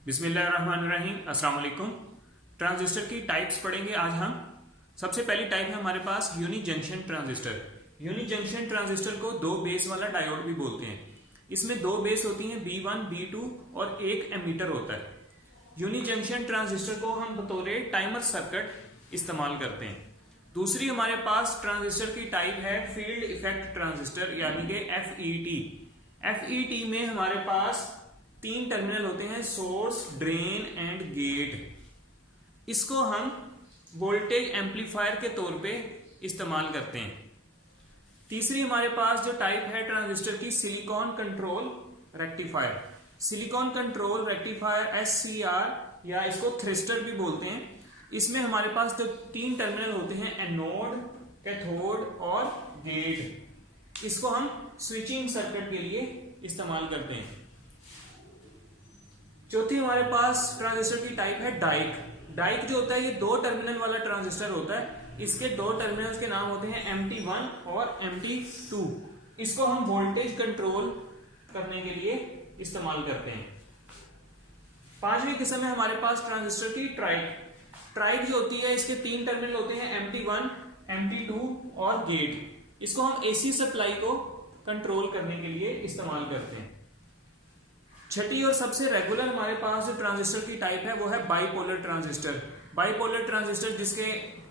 बिस्मिल्लाहिर्रहमानिर्रहीम। अस्सलाम वालेकुम। ट्रांजिस्टर की टाइप्स पढ़ेंगे आज हम। सबसे पहली टाइप है हमारे पास uni junction transistor. Uni junction transistor को दो बेस वाला डायोड भी बोलते हैं। इसमें दो बेस होती हैं B1 B2 और एक एमीटर होता है। यूनी जंक्शन ट्रांजिस्टर को हम बतौर टाइमर सर्किट इस्तेमाल करते हैं। दूसरी हमारे पास ट्रांजिस्टर की टाइप है फील्ड इफेक्ट ट्रांजिस्टर यानी कि FET। FET में हमारे पास तीन टर्मिनल होते हैं, सोर्स, ड्रेन एंड गेट। इसको हम वोल्टेज एम्पलीफायर के तौर पे इस्तेमाल करते हैं। तीसरी हमारे पास जो टाइप है ट्रांजिस्टर की silicon control rectifier. Silicon control rectifier SCR या इसको थ्रिस्टर भी बोलते हैं। इसमें हमारे पास जो तीन टर्मिनल होते हैं, एनोड, कैथोड और गेट। इसको हम स्विचिंग सर्किट के लिए इस्तेमाल करते हैं। चौथी हमारे पास ट्रांजिस्टर की टाइप है डाइक। डाइक जो होता है ये दो टर्मिनल वाला ट्रांजिस्टर होता है। इसके दो टर्मिनल्स के नाम होते हैं MT1 और MT2। इसको हम वोल्टेज कंट्रोल करने के लिए इस्तेमाल करते हैं। पांचवी किस्म है हमारे पास ट्रांजिस्टर की ट्राइक। ट्राइक जो होती है इसके तीन टर्मिनल होते हैं, MT1, MT2 और गेट। इसको हम AC सप्लाई को कंट्रोल करने के लिए इस्तेमाल करते हैं। छठी और सबसे रेगुलर हमारे पास जो ट्रांजिस्टर की टाइप है वो है बाइपोलर ट्रांजिस्टर। बाइपोलर ट्रांजिस्टर जिसके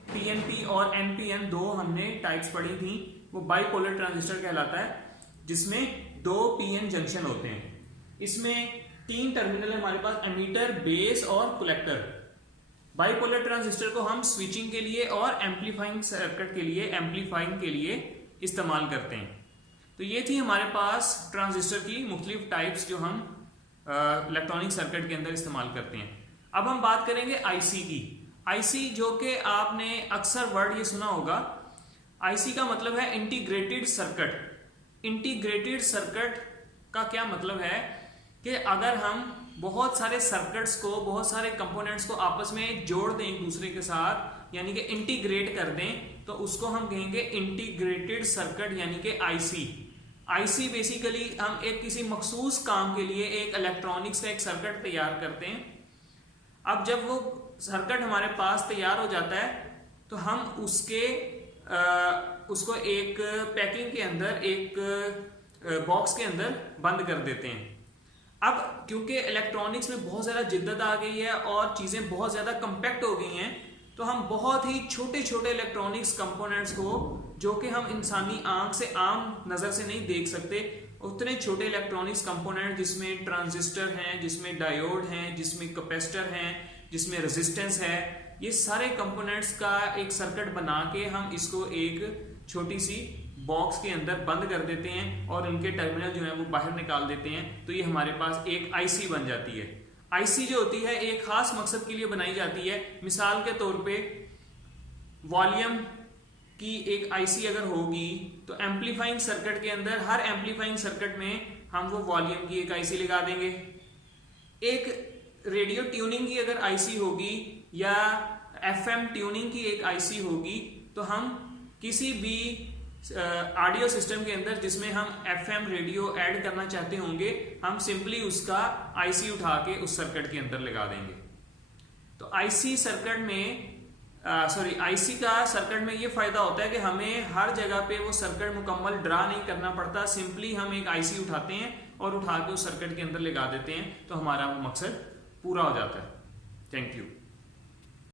PNP और NPN दो हमने टाइप्स पढ़ी थी, वो बाइपोलर ट्रांजिस्टर कहलाता है, जिसमें दो PN जंक्शन होते हैं। इसमें तीन टर्मिनल है हमारे पास, एमीटर, बेस और कलेक्टर। बाइपोलर ट्रांजिस्टर को हम स्विचिंग के लिए और एम्पलीफाइंग सर्किट के लिए, एम्पलीफाइंग के लिए इस्तेमाल करते हैं। तो ये थी हमारे पास ट्रांजिस्टर की मुख्तलिफ टाइप्स जो हम इलेक्ट्रॉनिक सर्किट के अंदर इस्तेमाल करते हैं। अब हम बात करेंगे आईसी की। आईसी जो कि आपने अक्सर वर्ड ये सुना होगा। आईसी का मतलब है इंटीग्रेटेड सर्किट। इंटीग्रेटेड सर्किट का क्या मतलब है कि अगर हम बहुत सारे सर्किट्स को, बहुत सारे कंपोनेंट्स को आपस में जोड़ दें एक दूसरे के साथ, यानी कि इंटीग्रेट कर दें, तो उसको हम कहेंगे इंटीग्रेटेड सर्किट यानी कि आईसी। आईसी बेसिकली हम एक किसी मखसूस काम के लिए एक इलेक्ट्रॉनिक्स का एक सर्किट तैयार करते हैं। अब जब वो सर्किट हमारे पास तैयार हो जाता है तो हम उसको एक पैकिंग के अंदर, एक बॉक्स के अंदर बंद कर देते हैं। अब क्योंकि इलेक्ट्रॉनिक्स में बहुत ज्यादा जिद्दत आ गई है और चीजें बहुत ज्यादा कंपैक्ट हो गई हैं, तो हम बहुत ही छोटे छोटे इलेक्ट्रॉनिक्स कंपोनेंट्स को, जो कि हम इंसानी आंख से, आम नजर से नहीं देख सकते, उतने छोटे इलेक्ट्रॉनिक्स कंपोनेंट जिसमें ट्रांजिस्टर हैं, जिसमें डायोड हैं, जिसमें कैपेसिटर हैं, जिसमें रेजिस्टेंस है, ये सारे कंपोनेंट्स का एक सर्किट बना के हम इसको एक छोटी सी बॉक्स के अंदर बंद कर देते हैं और इनके टर्मिनल जो है वो बाहर निकाल देते हैं। तो ये हमारे पास एक आईसी बन जाती है। आईसी जो होती है एक खास मकसद के लिए बनाई जाती है। मिसाल के तौर पे वॉल्यूम की एक आईसी अगर होगी तो एम्पलीफाइंग सर्किट के अंदर, हर एम्पलीफाइंग सर्किट में हम वो वॉल्यूम की एक आईसी लगा देंगे। एक रेडियो ट्यूनिंग की अगर आईसी होगी या FM ट्यूनिंग की एक आईसी होगी, तो हम किसी भी ऑडियो सिस्टम के अंदर जिसमें हम FM रेडियो ऐड करना चाहते होंगे, हम सिंपली उसका आईसी उठा के उस सर्किट के अंदर लगा देंगे। तो आईसी सर्किट में आईसी का सर्किट में ये फायदा होता है कि हमें हर जगह पे वो सर्किट मुकम्मल ड्रा नहीं करना पड़ता। सिंपली हम एक आईसी उठाते हैं और उठा के उस सर्किट के अंदर लगा देते हैं, तो हमारा वो मकसद पूरा हो जाता है। Thank you.